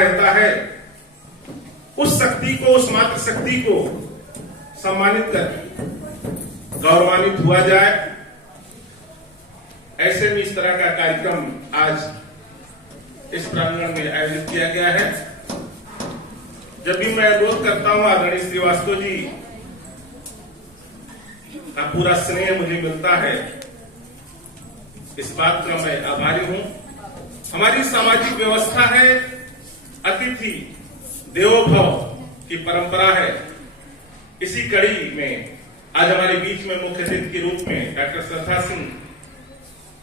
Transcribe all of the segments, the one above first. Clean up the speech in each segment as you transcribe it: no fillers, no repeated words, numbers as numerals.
रहता है, उस शक्ति को, उस मातृशक्ति को सम्मानित कर गौरवान्वित हुआ जाए। ऐसे में इस तरह का कार्यक्रम आज इस प्रांगण में आयोजित किया गया है। जब भी मैं अनुरोध करता हूं, आदरणीय श्रीवास्तव जी का पूरा स्नेह मुझे मिलता है, इस बात का मैं आभारी हूं। हमारी सामाजिक व्यवस्था है अतिथि देवो भव की परंपरा है। इसी कड़ी में आज हमारे बीच में मुख्य अतिथि के रूप में डॉक्टर श्रद्धा सिंह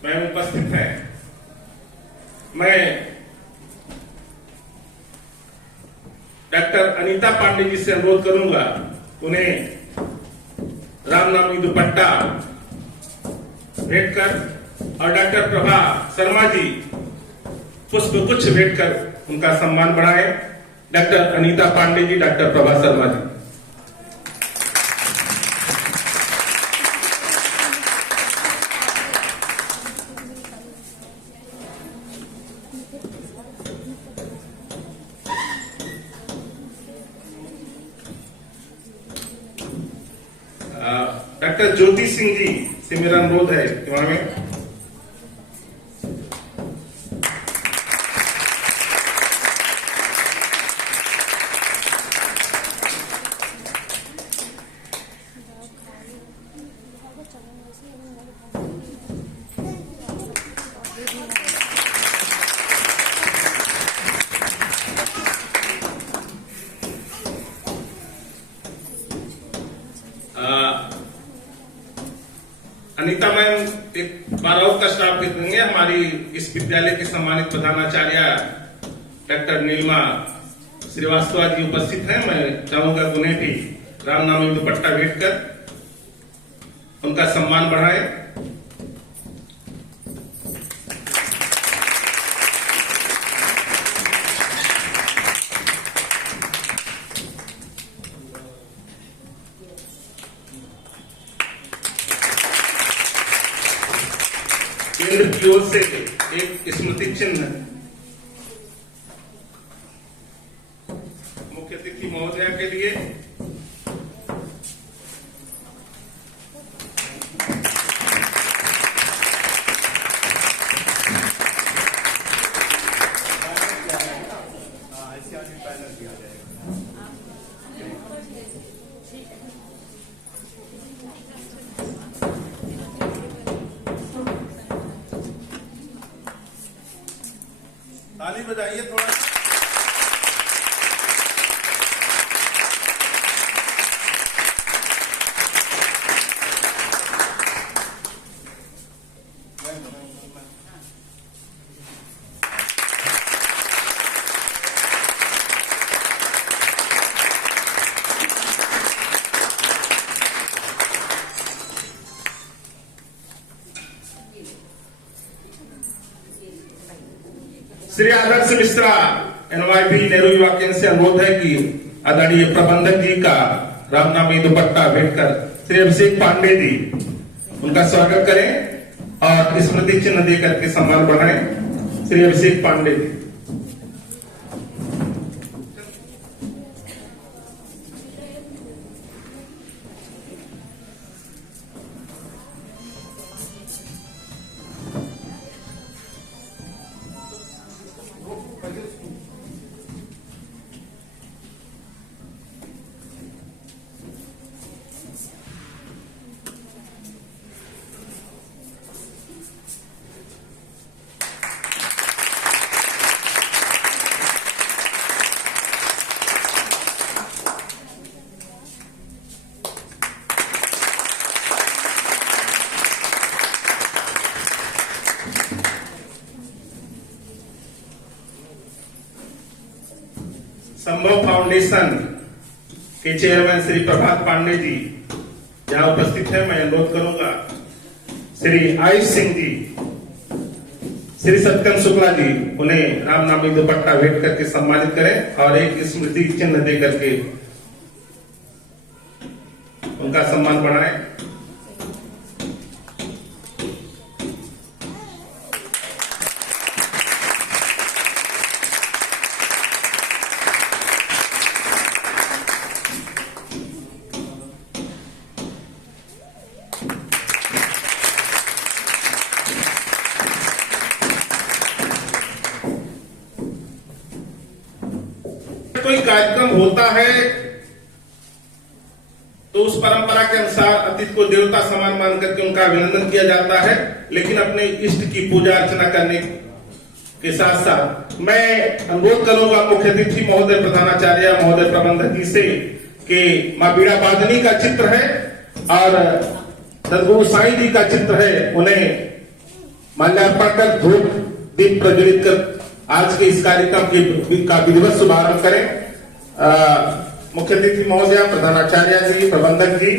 मैम उपस्थित हैं। मैं डॉक्टर अनीता पांडे जी से अनुरोध करूंगा, उन्हें रामनामी दुपट्टा भेंट कर और डॉक्टर प्रभा शर्मा जी पुष्प गुच्छ भेंट कर उनका सम्मान बढ़ाएं। Doctor Anita Pandey ji, doctor Prabha Sharma ji. Doctor Jyoti Singh ji से मेरा अनुरोध है कि वहां में अनीता मैम एक बार और का स्टाफ लिख देंगे। हमारी इस विद्यालय के सम्मानित प्रधानाचार्य डॉक्टर नीलिमा श्रीवास्तव जी उपस्थित हैं। मैं चाहूंगा कि उन्हें भी रामनामी दुपट्टा भेंट कर उनका सम्मान बढ़ाएं। केंद्र की ओर से एक स्मृति चिन्ह मुख्य अतिथि महोदया के लिए। ताली बजाइए थोड़ा। श्री आदर्श मिश्रा NYB नेहरू युवा केंद्र से अनुरोध है कि आदरणीय प्रबंधक जी का रामनामी दुपट्टा भेंटकर श्री अभिषेक पांडे जी उनका स्वागत करें और स्मृति चिन्ह देकर के सम्मान बढ़ाएं। श्री अभिषेक पांडे जी। संभव फाउंडेशन के चेयरमैन श्री प्रभात पांडे जी यहाँ उपस्थित है। मैं अनुरोध करूंगा श्री आयुष सिंह जी, श्री सत्यम शुक्ला जी उन्हें रामनामी दुपट्टा भेंट करके सम्मानित करें और एक स्मृति चिन्ह दे करके उनका सम्मान बढ़ाएं। कोई कार्यक्रम होता है तो उस परंपरा के अनुसार अतिथि को देवता समान मान करके उनका अभिनंदन किया जाता है, लेकिन अपने इष्ट की पूजा अर्चना करने के साथ साथ मैं अनुरोध करूंगा मुख्य अतिथि महोदय, प्रधानाचार्य महोदय, प्रबंधक जी से कि मां बीड़ा वादनी का चित्र है और सदगुरु साईं जी का चित्र है, उन्हें माल्यार्पण कर धूप दीप प्रज्वलित कर आज के इस कार्यक्रम का विधिवत शुभारंभ करें। मुख्य अतिथि महोदय, प्रधानाचार्य जी, प्रबंधक जी।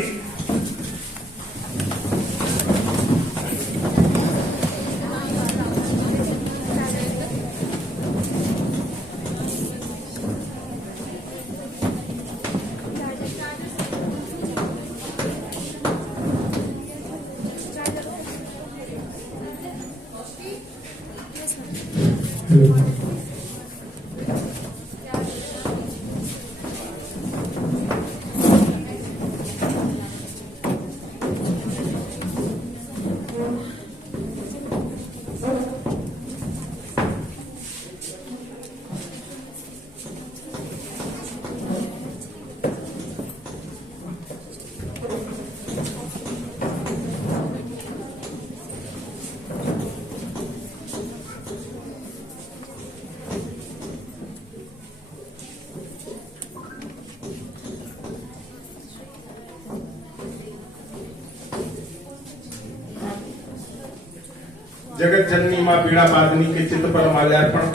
जगत जननी मां बीड़ा वादनी के चित्र पर माल्यार्पण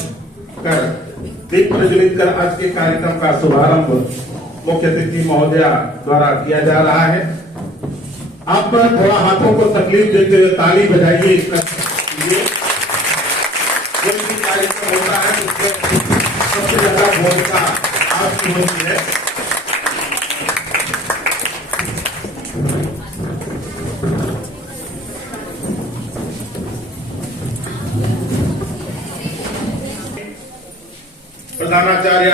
कर दीप प्रज्वलित कर आज के कार्यक्रम का शुभारंभ मुख्य अतिथि महोदया द्वारा किया जा रहा है। आप थोड़ा हाथों को तकलीफ देते हुए ताली बजाइए। कोई भी कार्यक्रम होता है उसमें सबसे ज्यादा भूमिका आपकी होती है। प्रधानाचार्य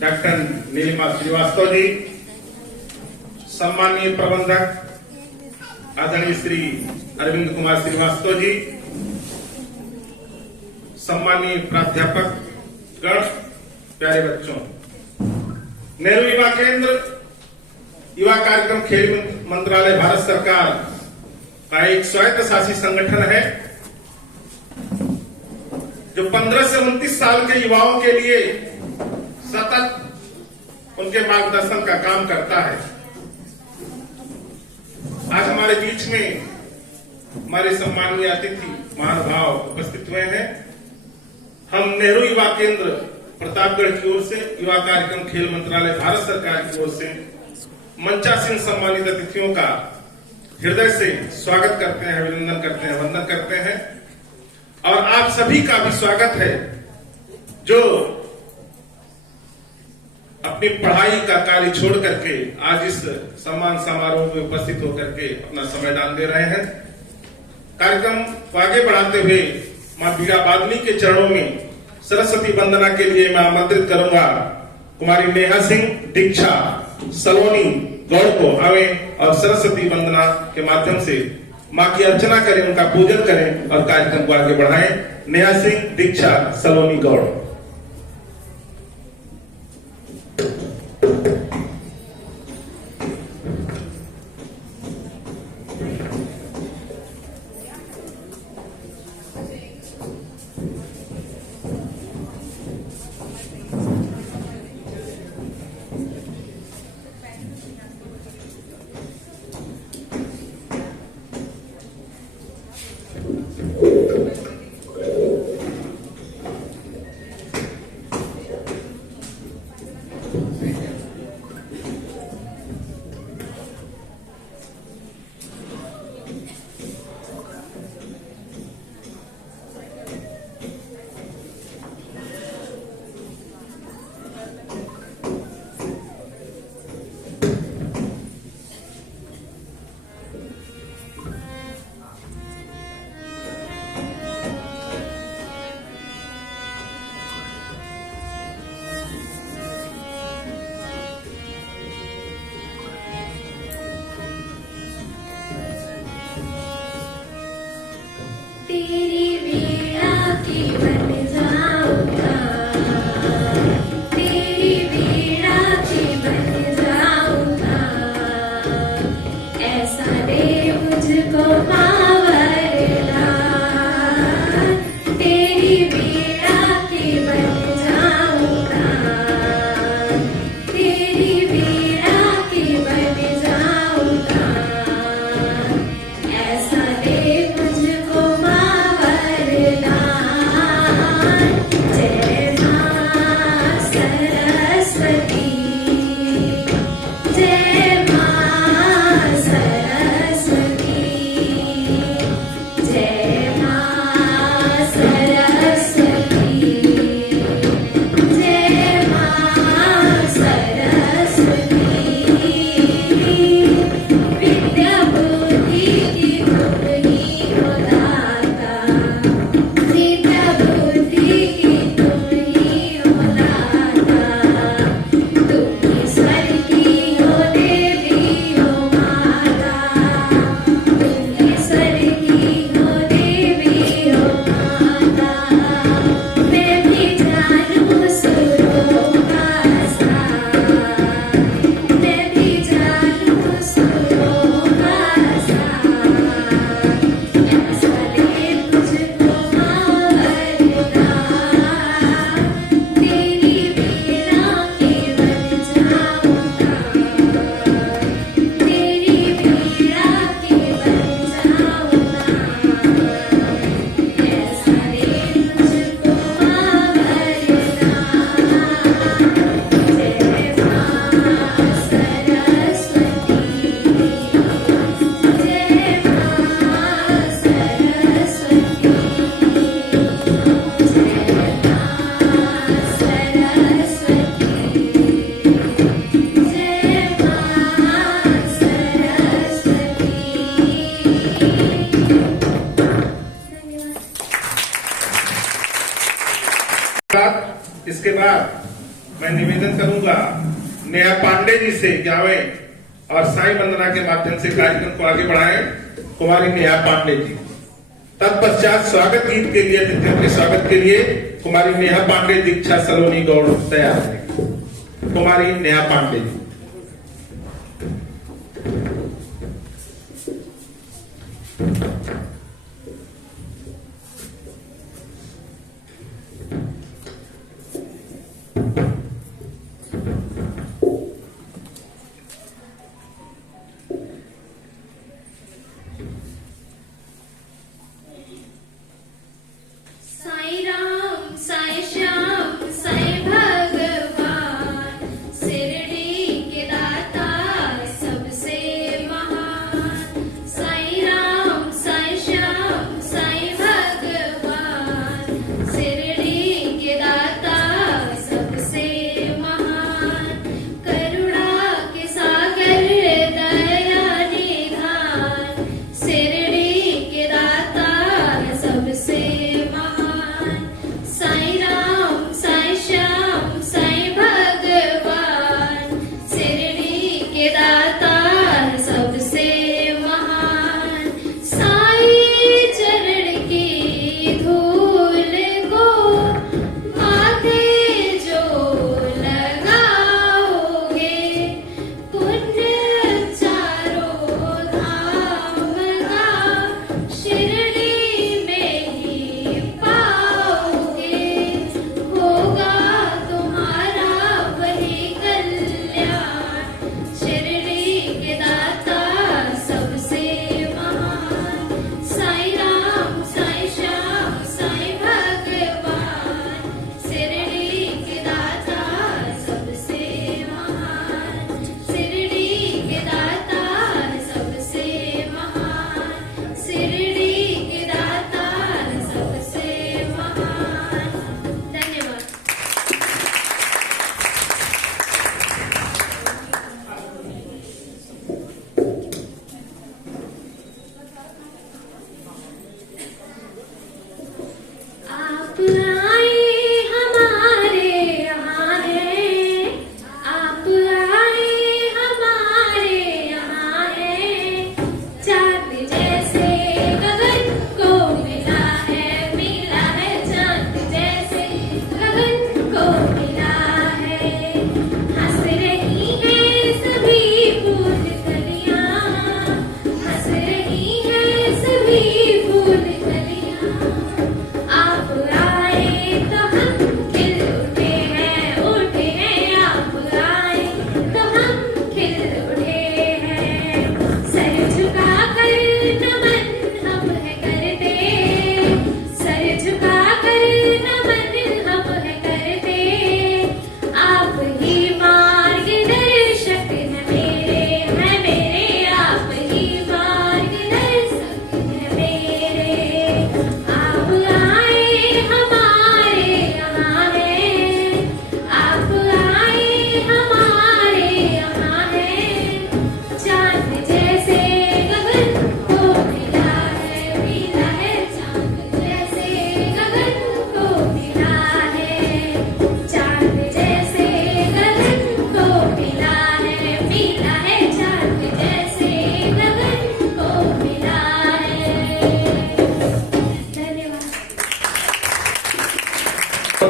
डॉक्टर नीलिमा श्रीवास्तव जी, सम्मानीय प्रबंधक आदरणीय श्री अरविंद कुमार श्रीवास्तव जी, सम्मानीय प्राध्यापक गण, प्यारे बच्चों, नेहरू युवा केंद्र युवा कार्यक्रम खेल मंत्रालय भारत सरकार का एक स्वायत्त शासी संगठन है जो 15 से 29 साल के युवाओं के लिए सतत उनके मार्गदर्शन का काम करता है। आज हमारे बीच में हमारे सम्मानीय अतिथि महानुभाव उपस्थित हुए हैं। हम नेहरू युवा केंद्र प्रतापगढ़ की ओर से युवा कार्यक्रम खेल मंत्रालय भारत सरकार की ओर से मंचासीन सम्मानित अतिथियों का हृदय से स्वागत करते हैं, अभिनंदन करते हैं, वंदन करते हैं और आप सभी का भी स्वागत है जो अपनी पढ़ाई का कार्य छोड़ करके आज इस सम्मान समारोह में उपस्थित होकर के अपना समय दान दे रहे हैं। कार्यक्रम को आगे बढ़ाते हुए मां बीड़ा वादनी के चरणों में सरस्वती वंदना के लिए मैं आमंत्रित करूंगा कुमारी नेहा सिंह दीक्षा सलोनी गौड़ को आवे और सरस्वती वंदना के माध्यम से मां की अर्चना करें, उनका पूजन करें और कार्यक्रम को आगे बढ़ाएं। नेहा सिंह दीक्षा सलोनी गौड़। तेरी वीणा की बन जाऊंगा, तेरी इसके बाद मैं निवेदन करूंगा नेहा पांडे जी से कि आवे और साईं वंदना के माध्यम से कार्यक्रम को आगे बढ़ाएं। कुमारी नेहा पांडे जी। तत्पश्चात स्वागत गीत के लिए, अतिथियों के स्वागत के लिए कुमारी नेहा पांडे दीक्षा सलोनी गौड़ तैयार है। कुमारी नेहा पांडे जी।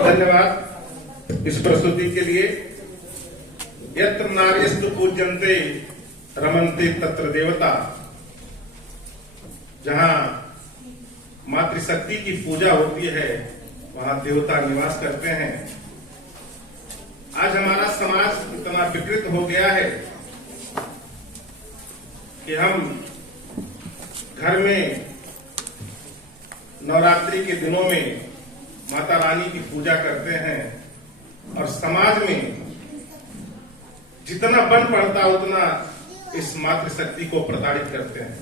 धन्यवाद इस प्रस्तुति के लिए। यत्र नार्यस्तु पूज्यन्ते रमन्ते तत्र देवता। जहां मातृशक्ति की पूजा होती है वहां देवता निवास करते हैं। आज हमारा समाज इतना विकृत हो गया है कि हम घर में नवरात्रि के दिनों में माता रानी की पूजा करते हैं और समाज में जितना बन पड़ता उतना इस मातृशक्ति को प्रताड़ित करते हैं।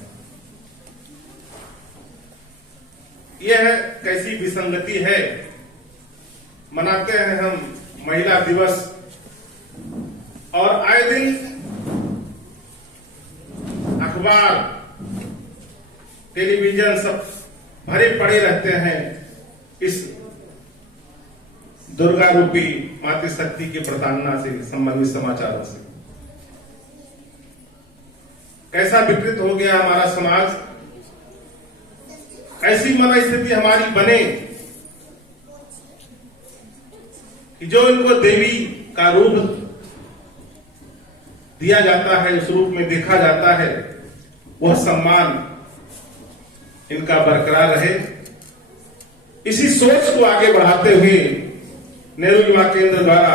यह कैसी विसंगति है। मनाते हैं हम महिला दिवस और आए दिन अखबार टेलीविजन सब भरे पड़े रहते हैं इस दुर्गा रूपी मातृशक्ति के प्रताड़ना से संबंधित समाचारों से। कैसा विकृत हो गया हमारा समाज, ऐसी मनस्थिति हमारी बने कि जो इनको देवी का रूप दिया जाता है, उस रूप में देखा जाता है, वह सम्मान इनका बरकरार रहे। इसी सोच को आगे बढ़ाते हुए नेहरू युवा केंद्र द्वारा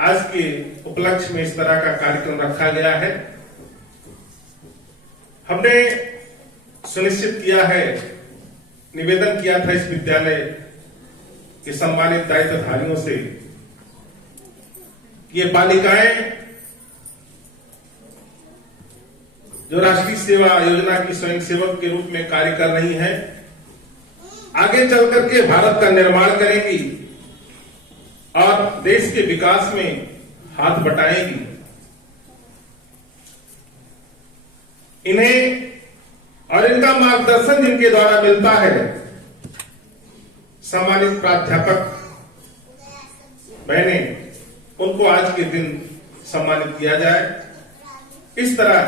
आज के उपलक्ष्य में इस तरह का कार्यक्रम रखा गया है। हमने सुनिश्चित किया है, निवेदन किया था इस विद्यालय के सम्मानित दायित्वधारियों से, ये बालिकाएं जो राष्ट्रीय सेवा योजना की स्वयंसेवक के रूप में कार्य कर रही हैं, आगे चल करके भारत का निर्माण करेंगी और देश के विकास में हाथ बटाएंगी। इन्हें और इनका मार्गदर्शन जिनके द्वारा मिलता है, सम्मानित प्राध्यापक बहने, उनको आज के दिन सम्मानित किया जाए। इस तरह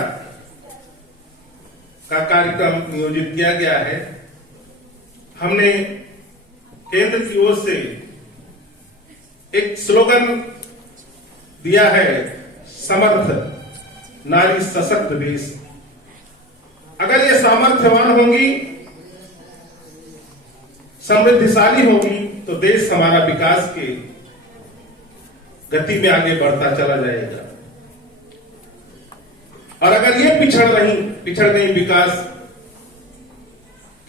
का कार्यक्रम नियोजित किया गया है। हमने केंद्र की ओर से एक स्लोगन दिया है, समर्थ नारी सशक्त देश। अगर ये सामर्थ्यवान होंगी, समृद्धिशाली होगी, तो देश हमारा विकास के गति में आगे बढ़ता चला जाएगा। और अगर ये पिछड़ गई विकास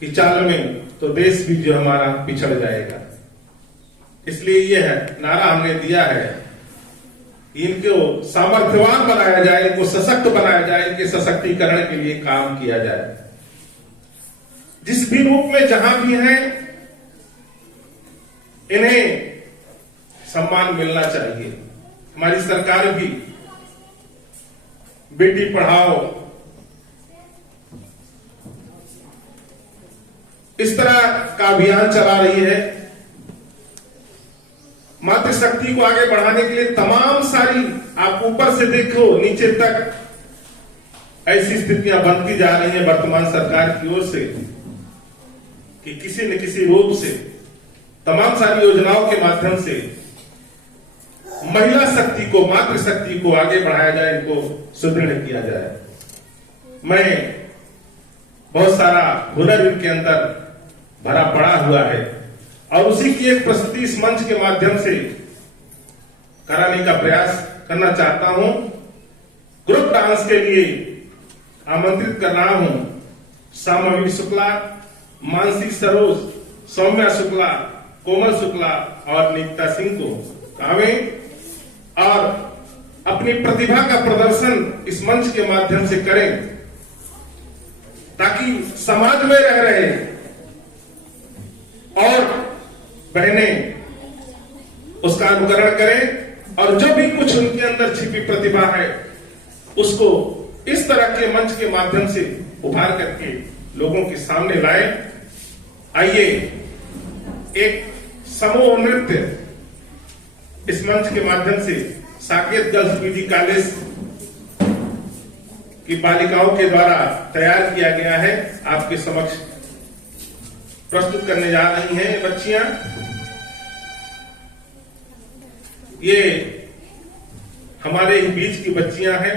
की चाल में, तो देश भी जो हमारा पिछड़ जाएगा। इसलिए यह नारा हमने दिया है, इनको सामर्थ्यवान बनाया जाए, इनको सशक्त बनाया जाए, इनके सशक्तिकरण के लिए काम किया जाए। जिस भी रूप में जहां भी हैं, इन्हें सम्मान मिलना चाहिए। हमारी सरकार भी बेटी पढ़ाओ इस तरह का अभियान चला रही है। मातृशक्ति को आगे बढ़ाने के लिए तमाम सारी, आप ऊपर से देखो नीचे तक ऐसी स्थितियां बनती जा रही हैं वर्तमान सरकार की ओर से कि किसी न किसी रूप से तमाम सारी योजनाओं के माध्यम से महिला शक्ति को, मातृशक्ति को आगे बढ़ाया जाए, इनको सुदृढ़ किया जाए। मैं बहुत सारा हुनर इनके अंदर भरा पड़ा हुआ है और उसी की एक प्रस्तुति इस मंच के माध्यम से कराने का प्रयास करना चाहता हूं। ग्रुप डांस के लिए आमंत्रित कर रहा हूं सामवी शुक्ला, मानसी सरोज, सौम्या शुक्ला, कोमल शुक्ला और निकिता सिंह को आवें और अपनी प्रतिभा का प्रदर्शन इस मंच के माध्यम से करें, ताकि समाज में रह रहे और बहनें उसका अनुकरण करें और जो भी कुछ उनके अंदर छिपी प्रतिभा है उसको इस तरह के मंच के माध्यम से उभार करके लोगों के सामने लाए। आइए एक समूह नृत्य इस मंच के माध्यम से साकेत गर्ल्स पीजी कॉलेज की बालिकाओं के द्वारा तैयार किया गया है, आपके समक्ष प्रस्तुत करने जा रही हैं बच्चियां। ये हमारे ही बीच की बच्चियां हैं,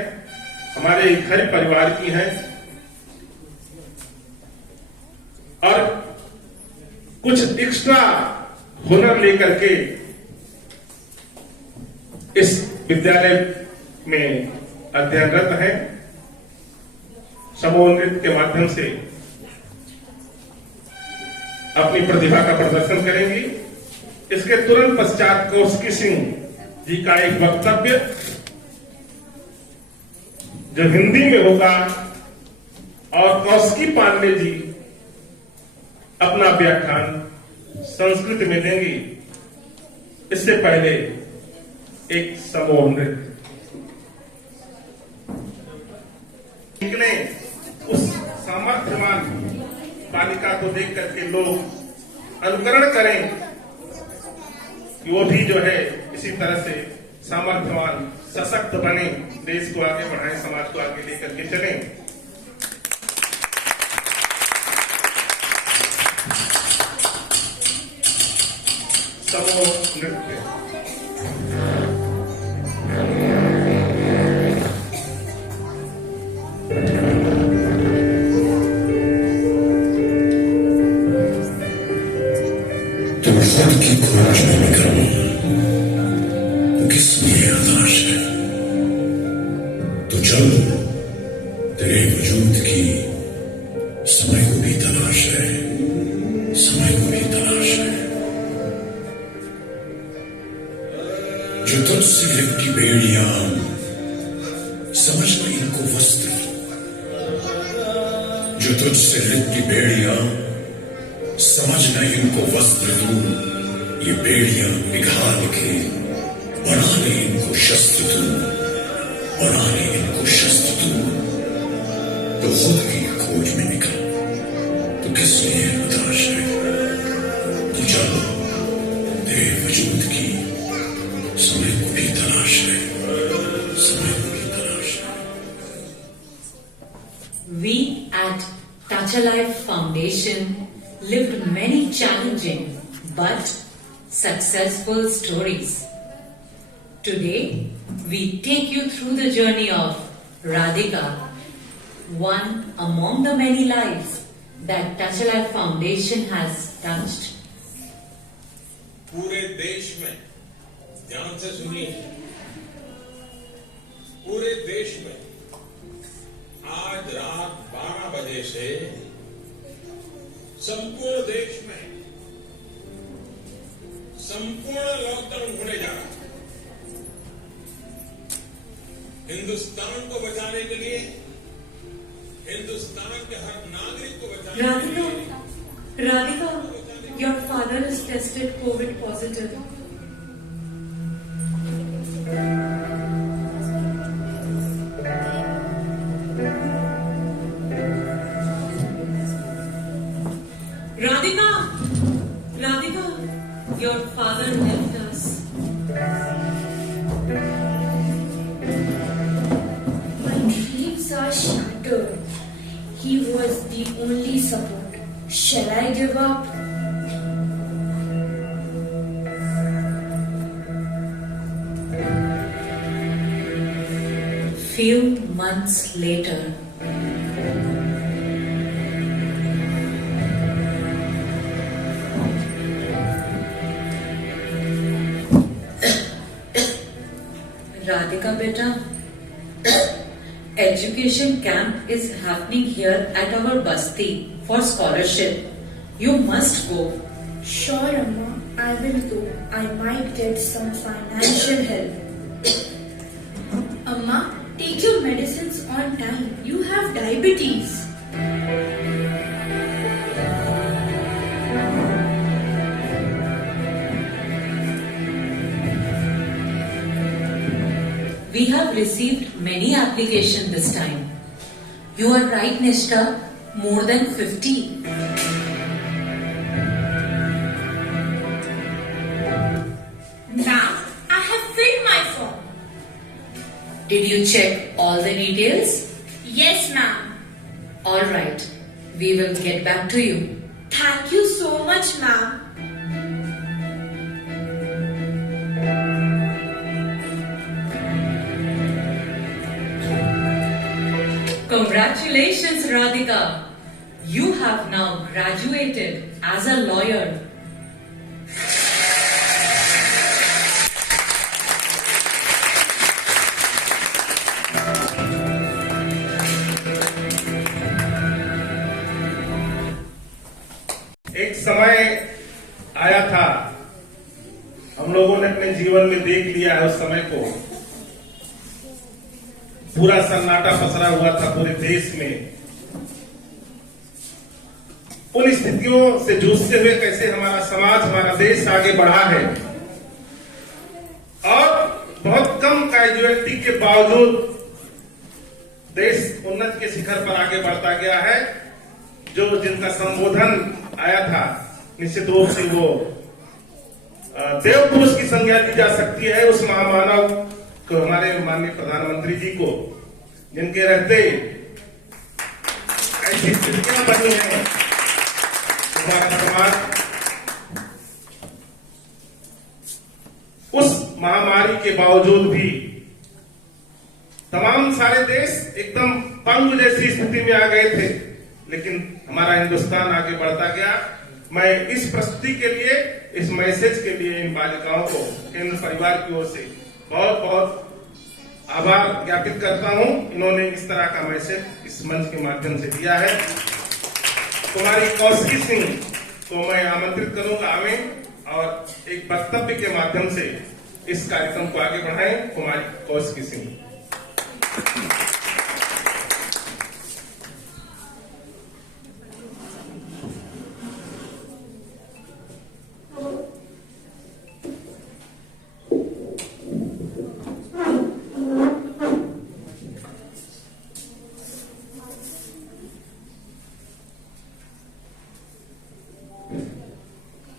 हमारे ही घर परिवार की हैं और कुछ एक्स्ट्रा हुनर लेकर के इस विद्यालय में अध्ययनरत हैं। समूह नृत्य के माध्यम से अपनी प्रतिभा का प्रदर्शन करेंगी। इसके तुरंत पश्चात कौशिकी सिंह जी का एक वक्तव्य जो हिंदी में होगा और कौशिकी पांडे जी अपना व्याख्यान संस्कृत में देंगी। इससे पहले एक समूह नृत्य निकले, उस सामर्थ्यवान बालिका को देख करके लोग अनुकरण करें कि वो भी जो है इसी तरह से सामर्थ्यवान सशक्त बने, देश को आगे बढ़ाएं, समाज को आगे लेकर के चलें। समूह नृत्य तुम खुद की खोज में निकलो तो किस लिए हताश है? तो चलो, तेरे वजूद की समय को भी तलाश है, समय को भी तलाश है। जो तुझसे लिपटी बेड़ियां, समझना इनको वस्त्र। जो तुझसे लिपटी बेड़ियां, समझना इनको वस्त्र तू। ये बेड़ियां पिघाल के बना ले इनको शस्त्र तू, बना ले इनको शस्त्र तू। तो खुद की खोज में निकल तो किस लिए हताश है? तो चलो, तेरे वजूद की समय को भी तलाश है, समय को भी तलाश है। We at Touch a Life Foundation lived many challenging but successful stories. Today, we take you through the journey of Radhika, one among the many lives that Touch a Life Foundation has touched. पूरे देश में, ध्यान से सुनिए, पूरे देश में आज रात 12 बजे से संपूर्ण देश में संपूर्ण लॉकडाउन होने जा रहा है। हिंदुस्तान को बचाने के लिए, हिंदुस्तान के हर नागरिक को बचाने के लिए। Radhika, your father is tested COVID positive. Radhika, your father left us. My dreams are shattered. He was the only support. Shall I give up? Few months later, Radhika beta, education camp is happening here at our Basti for scholarship. You must go. Sure, Amma, I will go. I might get some financial help. Amma, take your medicines on time. You have diabetes. We have received many applications this time. You are right, Nishta, more than 50. Ma'am, I have filled my form. Did you check all the details? Yes, ma'am. All right, we will get back to you. Thank you so much, ma'am. Congratulations, Radhika. You have now graduated as a lawyer. एक समय आया था, हम लोगों ने अपने जीवन में देख लिया है उस समय को। पूरा सन्नाटा पसरा हुआ था पूरे देश में। उन स्थितियों से जूझते हुए कैसे हमारा समाज, हमारा देश आगे बढ़ा है, और बहुत कम कैजुअलिटी के बावजूद देश उन्नति के शिखर पर आगे बढ़ता गया है। जो जिनका संबोधन आया था, निश्चित रूप से वो देव पुरुष की संज्ञा दी जा सकती है उस महामानव को, हमारे माननीय प्रधानमंत्री जी को, जिनके रहते ऐसी स्थितियां बनी है हमारा समाज उस महामारी के बावजूद भी तमाम सारे देश एकदम पंग जैसी स्थिति में आ गए थे, लेकिन हमारा हिंदुस्तान आगे बढ़ता गया। मैं इस प्रस्तुति के लिए, इस मैसेज के लिए इन बालिकाओं को केंद्र परिवार की ओर से बहुत बहुत आभार ज्ञापित करता हूं। इन्होंने इस तरह का मैसेज इस मंच के माध्यम से दिया है। कुमारी कौशिकी सिंह को मैं आमंत्रित करूंगा आवे और एक वक्तव्य के माध्यम से इस कार्यक्रम को आगे बढ़ाएं। कुमारी Kaushiki Singh.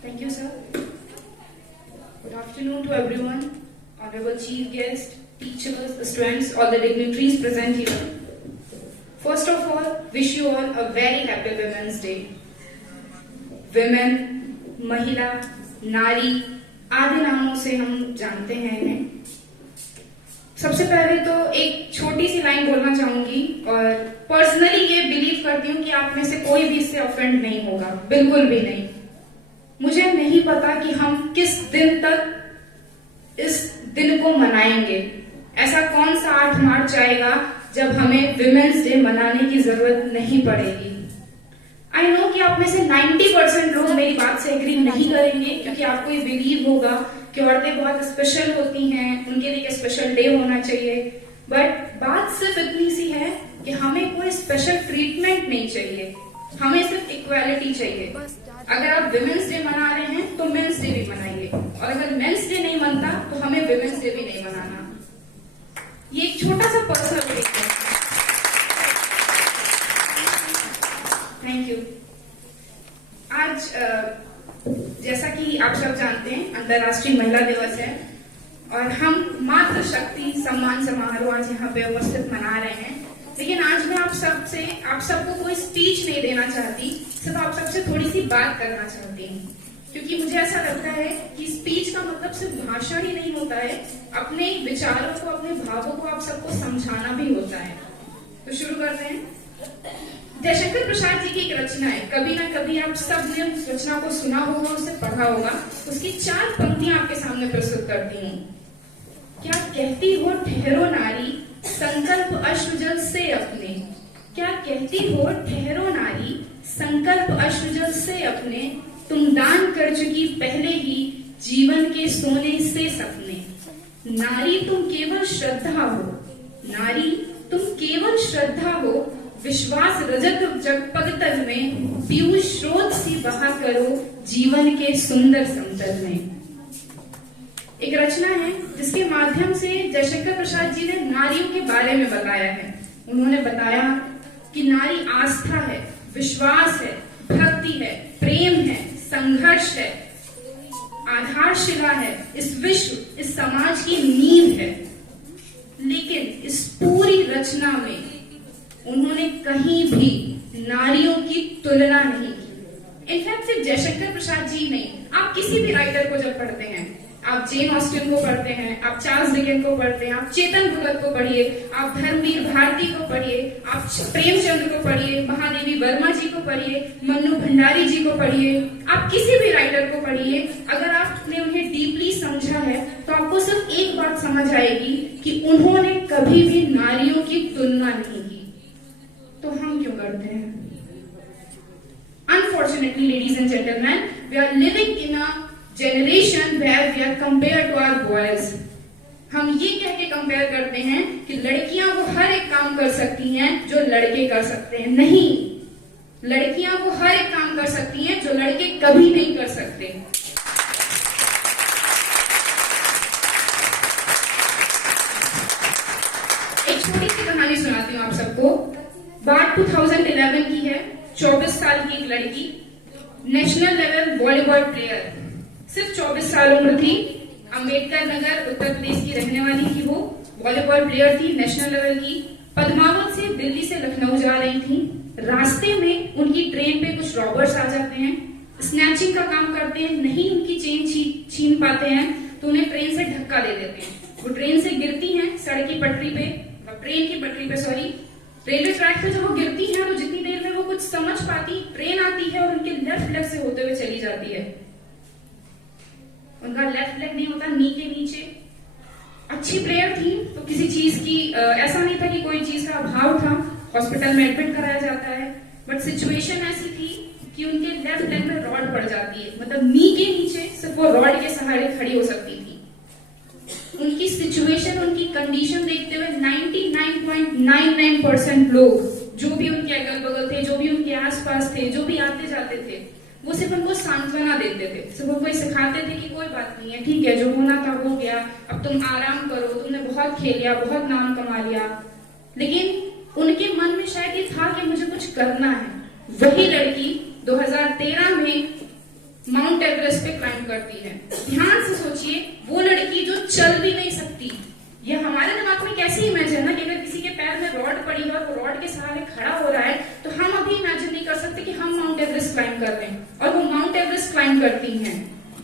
Thank you, sir. Good afternoon to everyone, honorable chief guest, teachers, students, all the dignitaries present here. First of all, wish you all a very happy Women's Day. Women, महिला, नारी आदि नामों से हम जानते हैं इन्हें। सबसे पहले तो एक छोटी सी लाइन बोलना चाहूंगी और पर्सनली ये बिलीव करती हूँ कि आप में से कोई भी इससे ऑफेंड नहीं होगा, बिल्कुल भी नहीं। मुझे नहीं पता कि हम किस दिन तक इस दिन को मनाएंगे। ऐसा कौन सा 8 मार्च आएगा जब हमें विमेन्स डे मनाने की जरूरत नहीं पड़ेगी। आई नो कि आप में से 90% लोग मेरी बात से एग्री नहीं करेंगे, क्योंकि आपको ये बिलीव होगा कि औरतें बहुत स्पेशल होती हैं, उनके लिए एक स्पेशल डे होना चाहिए। बट बात सिर्फ इतनी सी है कि हमें कोई स्पेशल ट्रीटमेंट नहीं चाहिए, हमें सिर्फ इक्वालिटी चाहिए। अगर आप विमेन्स डे मना रहे हैं तो मेंस डे भी मनाइए, और अगर मेंस डे नहीं मनता तो हमें विमेन्स डे भी नहीं मनाना। ये एक छोटा सा पर्सनल ब्रेक है। Thank you. आज जैसा कि आप सब जानते हैं अंतर्राष्ट्रीय महिला दिवस है और हम मातृशक्ति सम्मान समारोह आज यहाँ पे उपस्थित मना रहे हैं। लेकिन आज मैं आप सबको कोई स्पीच नहीं देना चाहती, सिर्फ आप सबसे थोड़ी सी बात करना चाहती हूँ, क्योंकि मुझे ऐसा लगता है कि स्पीच का मतलब सिर्फ भाषण ही नहीं होता है, अपने विचारों को, अपने भावों को आप सबको समझाना भी होता है। तो शुरू करते हैं। जयशंकर प्रसाद जी की एक रचना है, कभी ना कभी आप सब ने उस रचना को सुना होगा, उसे पढ़ा होगा। उसकी 4 पंक्तियां आपके सामने प्रस्तुत करती हूँ। क्या कहती हो ठहरो नारी, संकल्प अश्रुजल से अपने। क्या कहती हो ठहरो नारी, संकल्प अश्रुजल से अपने। तुम दान कर चुकी पहले ही जीवन के सोने से सपने। नारी तुम केवल श्रद्धा हो, नारी तुम केवल श्रद्धा हो। विश्वास रजत जग पगतल में, पीयूष स्रोत सी बहा करो जीवन के सुंदर समतल में। एक रचना है जिसके माध्यम से जयशंकर प्रसाद जी ने नारियों के बारे में बताया है। उन्होंने बताया कि नारी आस्था है, विश्वास है, भक्ति है, प्रेम है, संघर्ष है, आधारशिला है, इस विश्व, इस समाज की नींव है। लेकिन इस पूरी रचना में उन्होंने कहीं भी नारियों की तुलना नहीं की। इनफैक्ट सिर्फ जयशंकर प्रसाद जी नहीं, आप किसी भी राइटर को जब पढ़ते हैं, आप जेन ऑस्टिन को पढ़ते हैं, आप चार्ल्स डिकेंस को पढ़ते हैं, आप चेतन भगत को पढ़िए, आप धर्मवीर भारती को पढ़िए, आप प्रेमचंद को पढ़िए, महादेवी वर्मा जी को पढ़िए, मन्नू भंडारी जी को पढ़िए, आप किसी भी राइटर को पढ़िए। अगर आपने उन्हें डीपली समझा है तो आपको सिर्फ एक बात समझ आएगी कि उन्होंने कभी भी नारियों की तुलना नहीं की। तो हम क्यों करते हैं? Unfortunately, ladies and gentlemen, we are living in a generation where we are compared to our boys. हम ये कह के कंपेयर करते हैं कि लड़कियां वो हर एक काम कर सकती हैं जो लड़के कर सकते हैं। नहीं, लड़कियां वो हर एक काम कर सकती हैं जो लड़के कभी नहीं कर सकते। एक छोटी सी कहानी सुनाती हूँ आप सबको। बात 2011 की है। 24 साल की एक लड़की, नेशनल लेवल वॉलीबॉल प्लेयर, सिर्फ 24 साल उम्र थी। अंबेडकर नगर उत्तर प्रदेश की रहने वाली थी वो। वॉलीबॉल प्लेयर थी नेशनल लेवल की। पद्मावत से दिल्ली से लखनऊ जा रही थी। रास्ते में उनकी ट्रेन पे कुछ रॉबर्स आ जाते हैं, स्नैचिंग का काम करते हैं, नहीं उनकी चेन छीन पाते हैं तो उन्हें ट्रेन से धक्का दे देते हैं। वो ट्रेन से गिरती हैं सड़क की पटरी पे, ट्रेन की पटरी पे सॉरी, रेलवे ट्रैक पे जब वो गिरती हैं तो जितनी देर में वो कुछ समझ पाती, ट्रेन आती है और उनके लेफ्ट लेग से होते हुए चली जाती है। उनका लेफ्ट लेग नहीं होता, नी के नीचे। अच्छी प्लेयर थी तो किसी चीज की ऐसा नहीं था कि कोई चीज का अभाव था, हॉस्पिटल में एडमिट कराया जाता है, बट सिचुएशन ऐसी थी कि उनके लेफ्ट लेग में रॉड पड़ जाती है, मतलब नी के नीचे सिर्फ वो रॉड के सहारे खड़ी हो सकती थी। उनकी सिचुएशन, उनकी कंडीशन देखते हुए 99.99% लोग जो भी उनके अगल बगल थे, जो भी उनके आसपास थे, जो भी आते जाते थे, वो सिर्फ उनको सांत्वना देते थे, सिर्फ उनको सिखाते थे कि कोई बात नहीं है, ठीक है, जो होना था हो गया, अब तुम आराम करो, तुमने बहुत खेल लिया, बहुत नाम कमा लिया। लेकिन उनके मन में शायद ये था कि मुझे कुछ करना है। वही लड़की 2013 में माउंट एवरेस्ट पे क्लाइंब करती है। ध्यान से सोचिए, वो लड़की जो चल भी नहीं सकती, ये हमारे दिमाग में कैसे इमेजिन है ना कि अगर किसी के पैर में रॉड पड़ी है और वो रॉड के सहारे खड़ा हो रहा है तो हम अभी इमेजिन नहीं कर सकते कि हम माउंट एवरेस्ट क्लाइंब कर रहे हैं, और वो माउंट एवरेस्ट क्लाइंब करती हैं।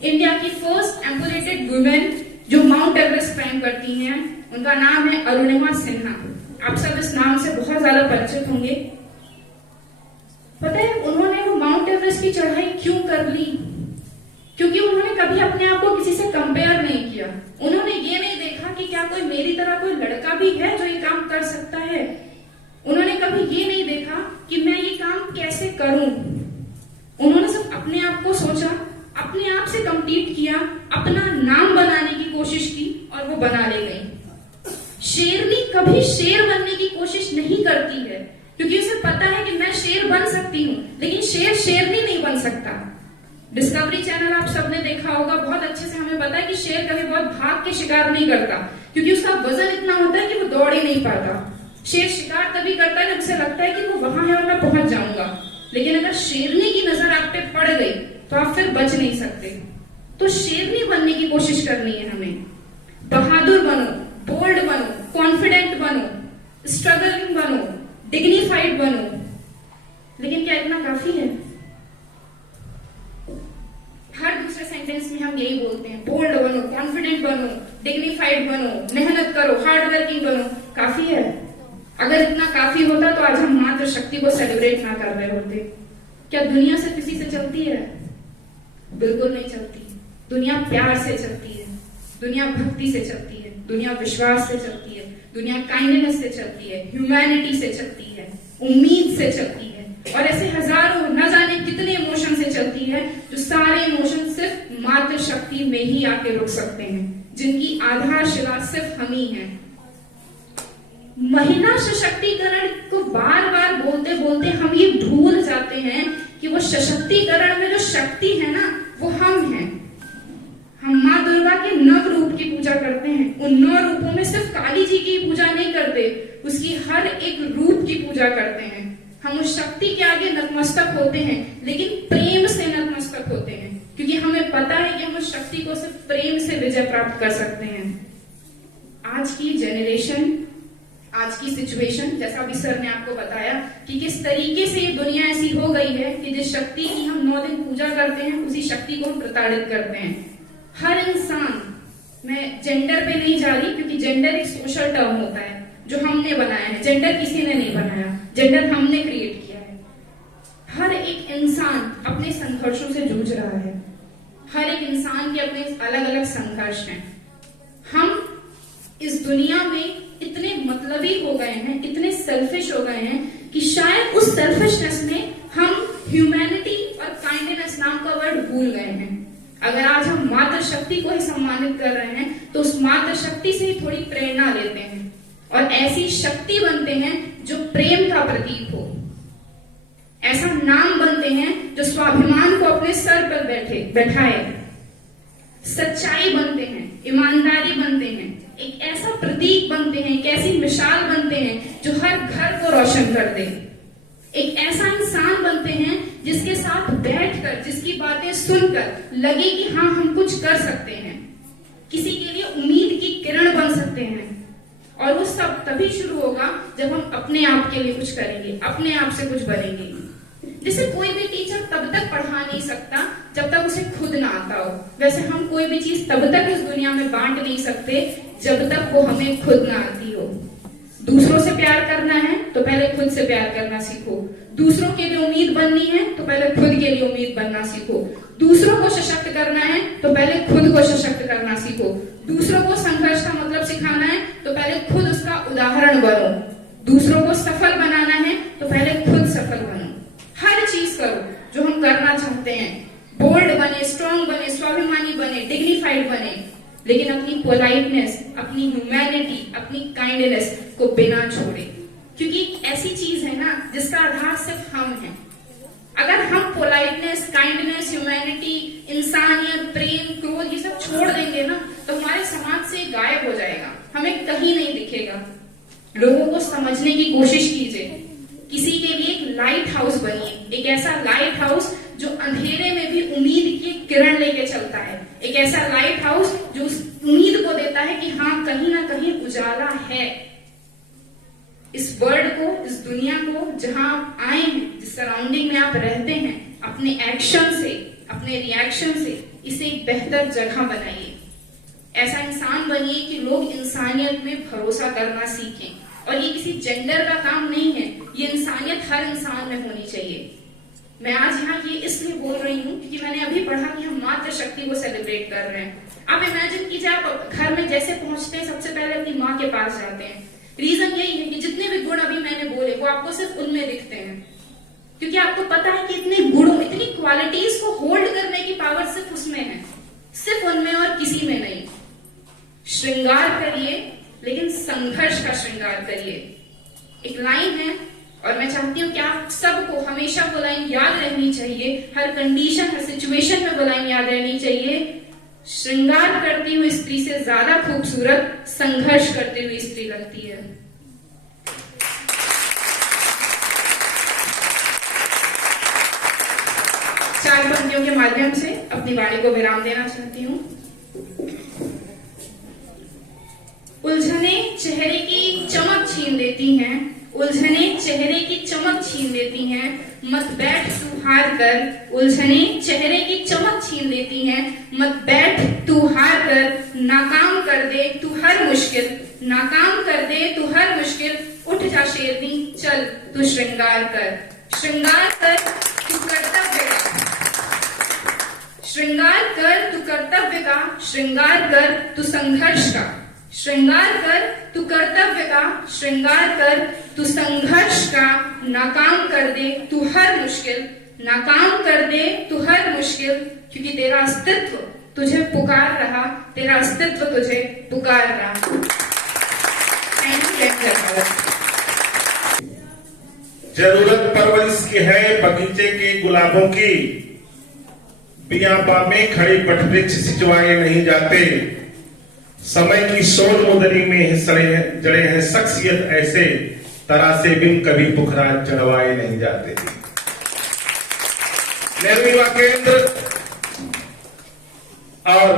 इंडिया की फर्स्ट एम्पुटेड वुमेन जो माउंट एवरेस्ट क्लाइंब करती हैं, उनका नाम है अरुणिमा सिन्हा। आप सब इस नाम से बहुत ज्यादा परिचित होंगे। पता है उन्होंने वो माउंट एवरेस्ट की चढ़ाई क्यों कर ली? क्योंकि उन्होंने कभी अपने आप को किसी से कंपेयर नहीं किया। उन्होंने ये नहीं देखा कि क्या कोई मेरी तरह कोई लड़का भी है जो ये काम कर सकता है। उन्होंने कभी ये नहीं देखा कि मैं ये काम कैसे करूं। उन्होंने सिर्फ अपने आप को सोचा, अपने आप से कम्पीट किया, अपना नाम बनाने की कोशिश की और वो बना ले गई। शेरनी कभी शेर बनने की कोशिश नहीं करती है क्योंकि उसे पता है कि मैं शेर बन सकती हूँ, लेकिन शेर शेरनी नहीं बन सकता। डिस्कवरी चैनल आप सबने देखा होगा, बहुत अच्छे से हमें पता है कि शेर कभी बहुत भाग के शिकार नहीं करता क्योंकि उसका वजन इतना होता है कि वो दौड़ ही नहीं पाता। शेर शिकार तभी करता है जब उसे लगता है कि वो वहां है और मैं पहुंच जाऊंगा, लेकिन अगर शेरनी की नजर आप पे पड़ गई तो आप फिर बच नहीं सकते। तो शेरनी बनने की कोशिश करनी है हमें। बहादुर बनो, बोल्ड बनो, कॉन्फिडेंट बनो, स्ट्रगलिंग बनो, डिग्निफाइड बनो। लेकिन क्या इतना काफी है? हर दूसरे सेंटेंस में हम यही बोलते हैं, बोल्ड बनो, कॉन्फिडेंट बनो, डिग्निफाइड बनो, मेहनत करो, हार्ड वर्किंग बनो। काफी है? अगर इतना काफी होता तो आज हम मातृ शक्ति को सेलिब्रेट ना कर रहे होते। क्या दुनिया सिर्फ इसी से चलती है? बिल्कुल नहीं चलती। दुनिया प्यार से चलती है, दुनिया भक्ति से चलती है, दुनिया विश्वास से चलती है, दुनिया काइंडनेस से चलती है, ह्यूमैनिटी से चलती है, उम्मीद से चलती है, और ऐसे हजारों न जाने कितने इमोशन से चलती है जो सारे इमोशन सिर्फ मातृ शक्ति में ही आके रुक सकते हैं, जिनकी आधारशिला सिर्फ हम ही हैं। महिला सशक्तिकरण को बार बार बोलते बोलते हम ये भूल जाते हैं कि वो सशक्तिकरण में जो शक्ति है ना, वो हम हैं। हम माँ दुर्गा के 9 रूप की पूजा करते हैं। उन 9 रूपों में सिर्फ काली जी की पूजा नहीं करते, उसकी हर एक रूप की पूजा करते हैं। हम उस शक्ति के आगे नतमस्तक होते हैं, लेकिन प्रेम से नतमस्तक होते हैं, क्योंकि हमें पता है कि हम उस शक्ति को सिर्फ प्रेम से विजय प्राप्त कर सकते हैं। आज की जेनरेशन, आज की सिचुएशन, जैसा भी सर ने आपको बताया कि किस तरीके से ये दुनिया ऐसी हो गई है कि जिस शक्ति की हम 9 दिन पूजा करते हैं, उसी शक्ति को हम प्रताड़ित करते हैं। हर इंसान, मैं जेंडर पे नहीं जा रही क्योंकि जेंडर एक सोशल टर्म होता है जो हमने बनाया है। जेंडर किसी ने नहीं बनाया, जेंडर हमने क्रिएट किया है। हर एक इंसान अपने संघर्षों से जूझ रहा है। हर एक इंसान के अपने अलग अलग संघर्ष हैं। हम इस दुनिया में इतने मतलबी हो गए हैं, इतने सेल्फिश हो गए हैं कि शायद उस सेल्फिशनेस में हम ह्यूमैनिटी और काइंडनेस नाम का वर्ड भूल गए हैं। अगर आज हम मातृ शक्ति को ही सम्मानित कर रहे हैं तो उस मातृ शक्ति से ही थोड़ी प्रेरणा लेते हैं और ऐसी शक्ति बनते हैं जो प्रेम का प्रतीक हो। ऐसा नाम बनते हैं जो स्वाभिमान को अपने सर पर बैठाए। सच्चाई बनते हैं, ईमानदारी बनते हैं, एक ऐसा प्रतीक बनते हैं, एक ऐसी मिसाल बनते हैं जो हर घर को रोशन कर दे। एक ऐसा इंसान बनते हैं जिसके साथ बैठकर, जिसकी बातें सुनकर लगे कि हाँ हम कुछ कर सकते हैं, किसी के लिए उम्मीद की किरण बन सकते हैं। और वो सब तभी शुरू होगा जब हम अपने आप के लिए कुछ करेंगे, अपने आप से कुछ बनेंगे। जैसे कोई भी टीचर तब तक पढ़ा नहीं सकता जब तक उसे खुद ना आता हो, वैसे हम कोई भी चीज तब तक इस दुनिया में बांट नहीं सकते जब तक वो हमें खुद ना आती हो। दूसरों से प्यार करना है तो पहले खुद से प्यार करना सीखो। दूसरों के लिए उम्मीद बननी है तो पहले खुद के लिए उम्मीद बनना सीखो। दूसरों को सशक्त करना है तो पहले खुद को सशक्त करना सीखो। दूसरों को संघर्ष का मतलब सिखाना है तो पहले खुद उसका उदाहरण बनो। दूसरों को सफल बनाना है तो पहले खुद सफल बनो। हर चीज करो जो हम करना चाहते हैं, बोल्ड बने, स्ट्रांग बने, स्वाभिमानी बने, डिग्निफाइड बने, लेकिन अपनी पोलाइटनेस, अपनी ह्यूमैनिटी, अपनी काइंडनेस को बिना छोड़े, क्योंकि ऐसी चीज है ना जिसका आधार सिर्फ हम हैं। अगर हम पोलाइटनेस, काइंडनेस, ह्यूमैनिटी, इंसानियत, प्रेम, क्रोध ये सब छोड़ देंगे ना तो हमारे समाज से गायब हो जाएगा, हमें कहीं नहीं दिखेगा। लोगों को समझने की कोशिश कीजिए, किसी के लिए एक लाइट हाउस बनिए, एक ऐसा लाइट हाउस जो अंधेरे में भी उम्मीद की किरण लेके चलता है, एक ऐसा लाइट हाउस जो उस उम्मीद को देता है कि हाँ कहीं ना कहीं उजाला है। इस वर्ल्ड को, इस दुनिया को जहां आप आए हैं, जिस सराउंडिंग में आप रहते हैं, अपने एक्शन से, अपने रिएक्शन से इसे एक बेहतर जगह बनाइए। ऐसा इंसान बनिए कि लोग इंसानियत में भरोसा करना सीखें। और ये किसी जेंडर का काम नहीं है, ये इंसानियत हर इंसान में होनी चाहिए। मैं आज यहाँ ये इसलिए बोल रही हूँ क्योंकि मैंने अभी पढ़ा कि हम मातृशक्ति को सेलिब्रेट कर रहे हैं। आप इमेजिन कीजिए, आप घर में जैसे पहुंचते हैं सबसे पहले अपनी माँ के पास जाते हैं। रीजन यही है कि जितने भी गुण अभी मैंने बोले वो आपको सिर्फ उनमें दिखते हैं, क्योंकि आपको पता है कि इतने गुणों, इतनी क्वालिटीज को होल्ड करने की पावर सिर्फ उसमें है, सिर्फ उनमें और किसी में नहीं। श्रृंगार करिए, लेकिन संघर्ष का श्रृंगार करिए। एक लाइन है और मैं चाहती हूँ कि आप सबको हमेशा वो लाइन याद रहनी चाहिए, हर कंडीशन, हर सिचुएशन में वो लाइन याद रहनी चाहिए। श्रृंगार करती हुई स्त्री से ज्यादा खूबसूरत संघर्ष करती हुई स्त्री लगती है। चार पंक्तियों के माध्यम से अपनी वाणी को विराम देना चाहती हूँ। उलझने चेहरे की चमक छीन लेती हैं, उलझने चेहरे की चमक छीन लेती हैं, मत बैठ तू हार कर। उलझने चेहरे की चमक छीन लेती हैं, मत बैठ तू हार कर। नाकाम कर दे तू हर मुश्किल, नाकाम कर दे तू हर मुश्किल। उठ जा शेरनी, चल तू श्रृंगार कर। श्रृंगार कर तू कर्तव्य का, श्रृंगार कर तू कर्तव्य का, श्रृंगार कर तू संघर्ष का। श्रृंगार कर तू कर्तव्य का, श्रृंगार कर तू संघर्ष का। नाकाम कर दे तू हर मुश्किल, नाकाम कर दे तू हर मुश्किल, क्योंकि तेरा अस्तित्व तुझे पुकार रहा, तेरा अस्तित्व तुझे पुकार रहा। जरूरत परवरिश की है बगीचे के गुलाबों की, बियाबा में खड़े वटवृक्ष सिंचवाए नहीं जाते। समय की शोर मुदरी में जड़े हैं शख्सियत ऐसे, तरासे बिन कभी पुखराज चढ़वाए नहीं जाते। नेहरू युवा केंद्र और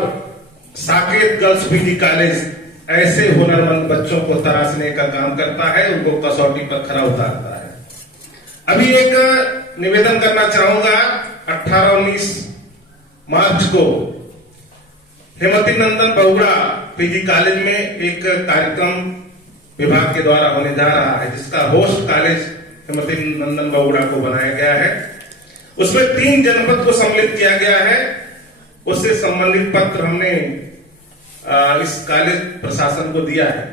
साकेत गर्ल्स पीजी कॉलेज ऐसे हुनरमंद बच्चों को तराशने का काम करता है, उनको कसौटी पर खरा उतारता है। अभी एक निवेदन करना चाहूंगा, 18-19 मार्च को हेमंती नंदन बहुगुणा पीजी कॉलेज में एक कार्यक्रम विभाग के द्वारा होने जा रहा है, जिसका होस्ट कॉलेज हेमंती नंदन बहुगुणा को बनाया गया है। उसमें 3 जनपद को सम्मिलित किया गया है। उससे संबंधित पत्र हमने इस कॉलेज प्रशासन को दिया है।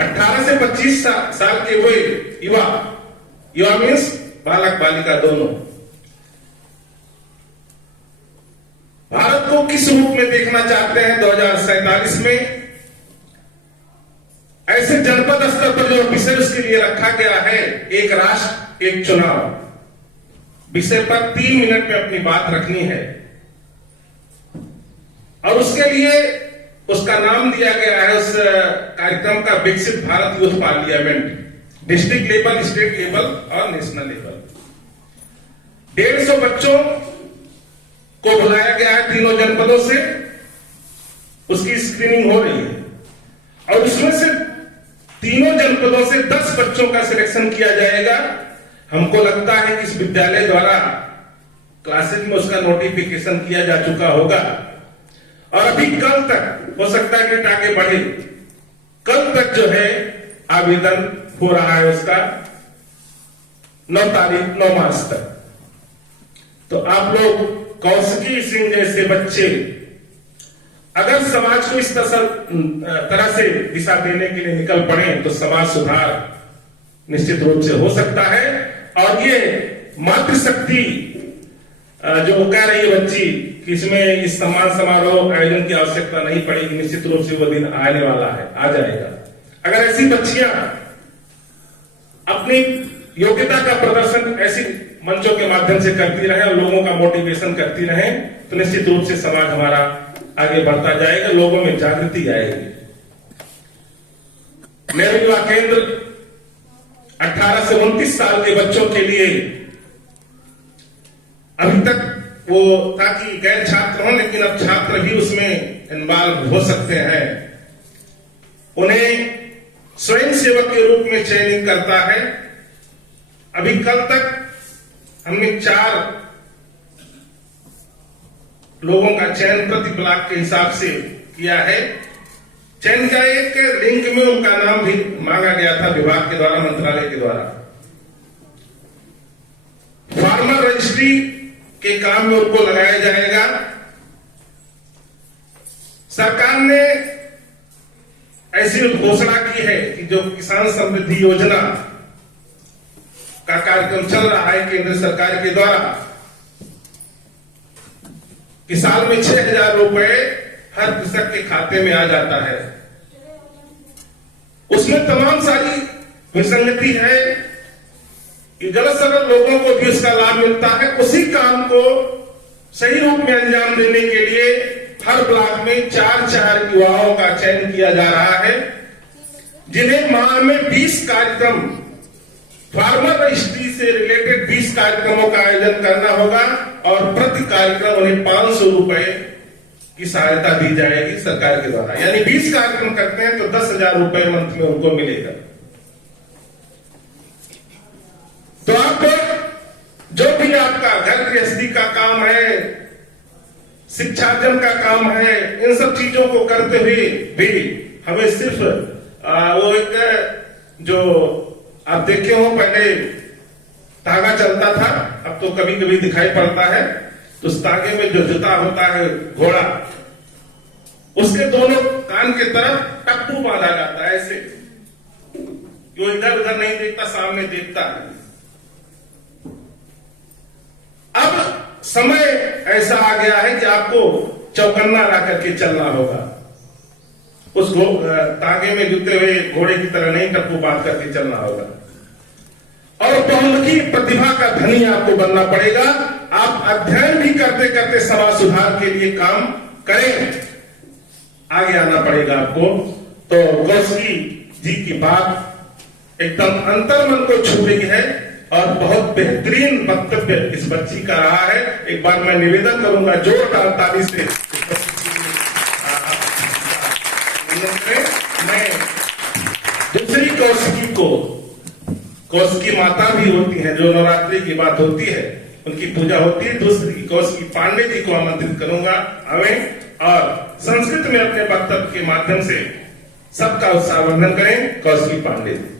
18 से 25 साल के हुए युवा मीन्स बालक बालिका दोनों, भारत को किस रूप में देखना चाहते हैं 2047 में। ऐसे जनपद स्तर पर जो विषय उसके लिए रखा गया है, एक राष्ट्र एक चुनाव, विषय पर 3 मिनट में अपनी बात रखनी है। और उसके लिए उसका नाम दिया गया है, उस कार्यक्रम का, विकसित Bharat youth parliament, district level, state level और नेशनल लेवल। 150 बच्चों को बुलाया गया है तीनों जनपदों से, उसकी स्क्रीनिंग हो रही है और उसमें से तीनों जनपदों से 10 बच्चों का सिलेक्शन किया जाएगा। हमको लगता है कि इस विद्यालय द्वारा क्लासेज में उसका नोटिफिकेशन किया जा चुका होगा और अभी कल तक हो सकता है कि आगे बढ़े, कल तक जो है आवेदन हो रहा है उसका 9 मार्च तक। तो आप लोग कौशिकी सिंह जैसे बच्चे अगर समाज को इस तरह से दिशा देने के लिए निकल पड़े तो समाज सुधार निश्चित रूप से हो सकता है। और ये मातृशक्ति जो कह रही है बच्ची कि इसमें इस सम्मान समारोह आयोजन की आवश्यकता नहीं पड़ेगी, निश्चित रूप से वो दिन आने वाला है, आ जाएगा। अगर ऐसी बच्चियां अपनी योग्यता का प्रदर्शन ऐसी मंचों के माध्यम से करती रहे और लोगों का मोटिवेशन करती रहे तो निश्चित रूप से समाज हमारा आगे बढ़ता जाएगा, लोगों में जागृति आएगी। नेहरू युवा केंद्र 18 से 29 साल के बच्चों के लिए अभी तक वो था कि गैर छात्र हों, लेकिन अब छात्र भी उसमें इन्वॉल्व हो सकते हैं। उन्हें स्वयं सेवक के रूप में चयनित करता है। अभी कल तक हमने 4 लोगों का चयन प्रति ब्लॉक के हिसाब से किया है। चयन का एक लिंक में उनका नाम भी मांगा गया था विभाग के द्वारा, मंत्रालय के द्वारा। फार्मर रजिस्ट्री के काम में उनको लगाया जाएगा। सरकार ने ऐसी घोषणा की है कि जो किसान समृद्धि योजना का कार्यक्रम चल रहा है केंद्र सरकार के द्वारा कि साल में 6,000 रुपए हर कृषक के खाते में आ जाता है। उसमें तमाम सारी विसंगति है कि गलत सलत लोगों को भी उसका लाभ मिलता है। उसी काम को सही रूप में अंजाम देने के लिए हर ब्लॉक में 4 युवाओं का चयन किया जा रहा है, जिन्हें माह में 20 कार्यक्रम, फार्मर रजिस्ट्री से रिलेटेड 20 कार्यक्रमों का आयोजन करना होगा और प्रति कार्यक्रम उन्हें 500 रुपए की सहायता दी जाएगी सरकार के द्वारा। यानी 20 कार्यक्रम करते हैं तो 10,000 रुपए मंथ में उनको मिलेगा। तो आप जो भी आपका घर गृहस्थी का काम है, शिक्षार्जन का काम है, इन सब चीजों को करते हुए भी हमें सिर्फ वो एक जो आप देखे हो पहले धागा चलता था, अब तो कभी कभी दिखाई पड़ता है, तो उस धागे में जो जुता होता है घोड़ा, उसके दोनों कान के तरफ टप्पू बांधा जाता है ऐसे, जो इधर उधर नहीं देखता, सामने देखता है। अब समय ऐसा आ गया है कि आपको चौकन्ना ला करके चलना होगा। उस तागे में जुते हुए घोड़े की तरह नहीं टप्पू बांध करके चलना होगा और बहुमुखी प्रतिभा का धनी आपको बनना पड़ेगा। आप अध्ययन भी करते करते समाज सुधार के लिए काम करें, आगे आना पड़ेगा आपको। तो कौशिकी जी की बात एकदम अंतर्मन को छू रही है और बहुत बेहतरीन वक्तव्य इस बच्ची का रहा है। एक बार मैं निवेदन करूंगा जोरदार ताली से। मैं दूसरी कौशिकी को, कौशिकी माता भी होती है, जो नवरात्रि की बात होती है उनकी पूजा होती है, दूसरी कौशिकी पांडे जी को आमंत्रित करूंगा हमें और संस्कृत में अपने वक्तव्य के माध्यम से सबका उत्साहवर्धन करें। कौशिकी पांडे जी।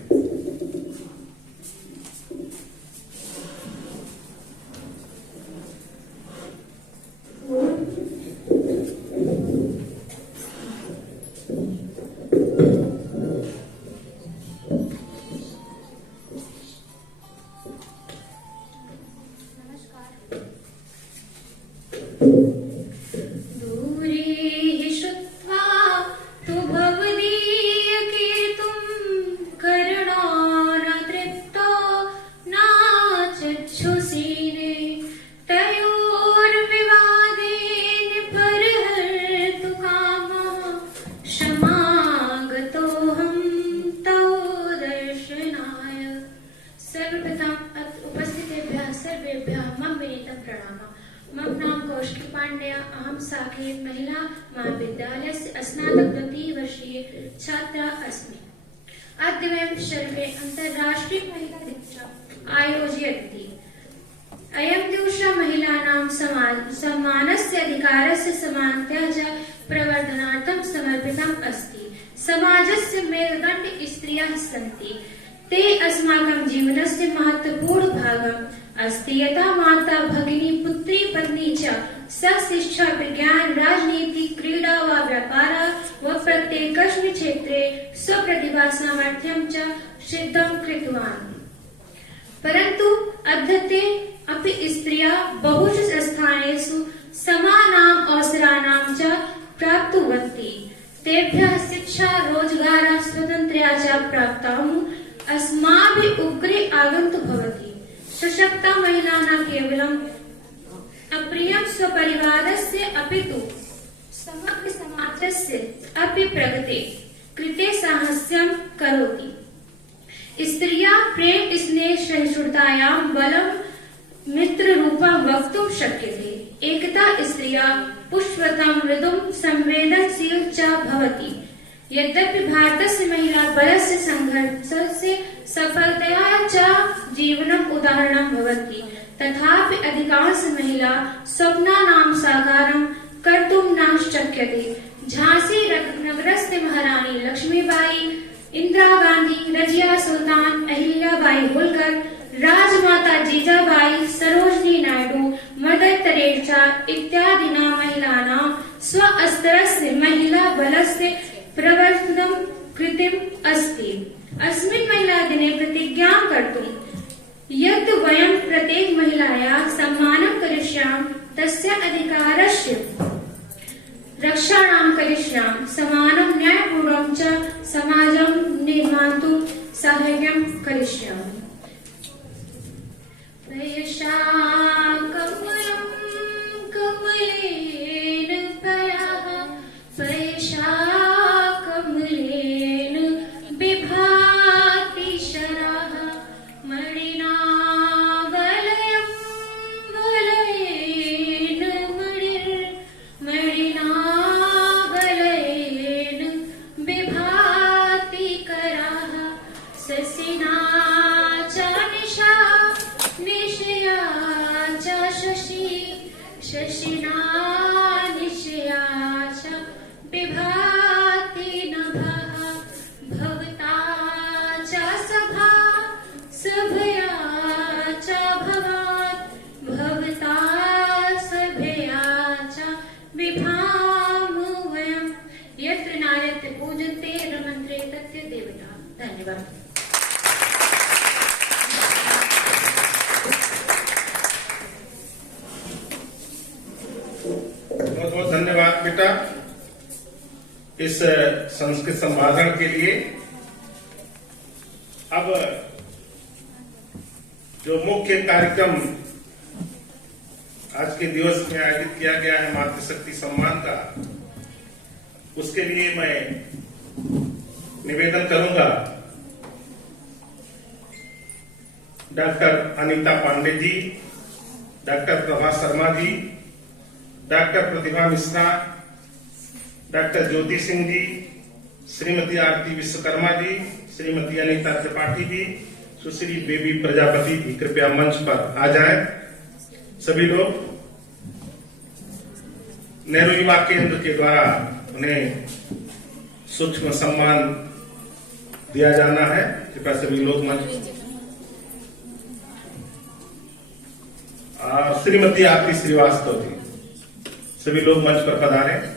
दूरे श्रुत्वा तु भवदीयकेतुं कर वर्षीय छात्रा अस्मि। अद्य वयं सर्वे अंतर्राष्ट्रीय महिला दिवसम् आयोजयन्ति। अयं दिवसः महिलानां सम्मानस्य, अधिकारस्य, समानतया च प्रवर्धनार्थं समर्पितम् अस्ति। समाजस्य मेरुदण्ड स्त्रियः सन्ति। ते अस्माकं जीवनस्य महत्वपूर्ण भागम् अस्ति। यथा माता, भगिनी, पुत्री, पत्नी च शिक्षा, विज्ञान, राजनीति, क्रीडा वा व्यापार व प्रत्येकस्मिन् क्षेत्रे स्वप्रतिभा सामर्थ्यं च सिद्धं कृतवान्। परन्तु अद्यत्वे अपि स्त्रियः बहुषु स्थानेषु समानाम् अवसराणां च प्राप्नुवन्ति। तेभ्यः शिक्षा, रोजगारः, स्वातन्त्र्यः च प्राप्तम् अस्माभिः उग्रे आगन्तु भवति। सशक्ता महिला न केवलम् अप्रियं स्वपरिवारस्य अपितु समग्र समाजस्य अपि प्रगते कृते साहस्यं करोति। स्त्रियः प्रेम, स्नेह, सहिष्णुतायां बलं मित्ररूपं वक्तुं शक्यते। एकता स्त्रियः पुष्पवतां मृदुं संवेदनशील च भवति। यद्यपि भारतस्य महिला बलस्य, संघर्षस्य, सफलतया च जीवनम् उदाहरणं भवति, तथापि अधिकांश महिला स्वप्नानां साकारं कर्तुं न शक्यते। झांसी नगरस्य महारानी लक्ष्मीबाई, इंदिरा गांधी, रजिया सुल्तान, अहिल्याबाई होलकर, राजमाता जीजाबाई, सरोजिनी नायडू, मदर तेरेसा इत्यादिना महिलानां स्वस्तरस्य महिला बलस्य प्रवर्धनं कृतम् अस्ति। अस्मिन् महिला दिने प्रतिज्ञां कर्तुं यत् वयं प्रत्येक महिलायाः सम्मानं करिष्यामः, तस्य अधिकारस्य रक्षाणां करिष्यामः, समानं न्यायपूर्णं च समाजं निर्मातुं साहाय्यं करिष्यामः। वयसा कमलं कमलेन पयः, वयसा कमलेन बिभाति शरः, मणिना वलयं वलयेन मणिना वलयेन बिभाति करः, शशिना च निशा निशया च शशि, शशिना निशया च बिभाति नभः, भवता च सभा सभया च भवात्, भवता सभया च विभामः वयम्। यत्र नार्यत्र पूजन्ते रमन्ते तस्य देवता। धन्यवाद। बहुत बहुत धन्यवाद बेटा इस संस्कृत संभाषण के लिए। अब जो मुख्य कार्यक्रम आज के दिवस में आयोजित किया गया है मातृशक्ति सम्मान का, उसके लिए मैं निवेदन करूंगा doctor Anita Pandey ji, doctor Prabha Sharma ji, doctor प्रतिभा मिश्रा, डॉक्टर ज्योति सिंह जी, श्रीमती आरती विश्वकर्मा जी, श्रीमती अनीता त्रिपाठी जी, सुश्री बेबी प्रजापति जी कृपया मंच पर आ जाएं। सभी लोग नेहरू युवा केंद्र के द्वारा उन्हें सूक्ष्म सम्मान दिया जाना है। कृपया सभी लोग मंच। श्रीमती आरती श्रीवास्तव जी, सभी लोग मंच पर पधारें।